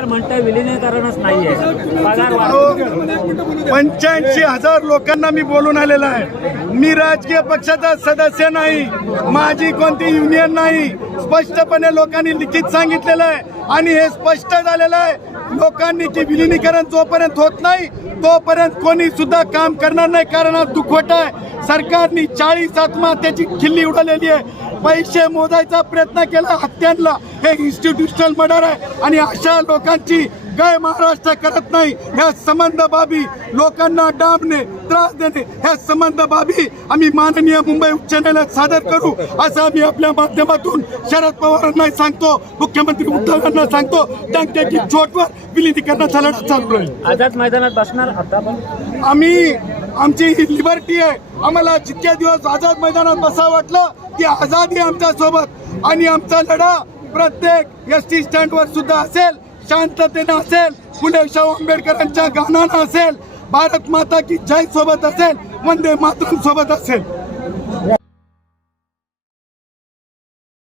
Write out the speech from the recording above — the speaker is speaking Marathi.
सरकार म्हणतंय विलिनीकरणच नाहीये. पगार वाढ पंच्याऐंशी हजार लोकांना मी बोलून आलेला आहे. मी राजकीय पक्षाचा सदस्य नाही माझी कोणती युनियन नाही. स्पष्टपणे लोकांनी लिखित सांगितलेलं आहे आणि हे स्पष्ट झालेलं आहे. लोकांनी की विलिनीकरण जोपर्यंत होत नाही तोपर्यंत कोणी सुद्धा काम करणार नाही. कारण हा दुखवट आहे. सरकारने चाळीस आत्महत्याची खिल्ली उडवलेली आहे. पैसे मोजायचा प्रयत्न केला हत्यांना. हे इन्स्टिट्यूशनल मर्डर आहे. आणि अशा लोकांची काय महाराष्ट्र करत नाही. ह्या संबंध बाबी लोकांना डांबणे त्रास देणे ह्या संबंध बाबी आम्ही माननीय मुंबई उच्च न्यायालयात सादर करू असं आम्ही आपल्या माध्यमातून शरद पवारांना सांगतो मुख्यमंत्री उद्धव यांना सांगतो टंक्याची चोटवर विलिनीकरणाचा लढा चालू आहे आझाद मैदानात बसणार आता पण आम्ही आमची ही लिबर्टी आहे. आम्हाला जितक्या दिवस आझाद मैदानात बसावं वाटलं की आझादी आमच्यासोबत आणि आमचा लढा प्रत्येक एस टी स्टँडवर सुद्धा असेल. शांततेनं असेल फुले शाहू आंबेडकरांच्या गाण्यानं असेल भारत माता की जय सोबत असेल वंदे मातरम सोबत असेल.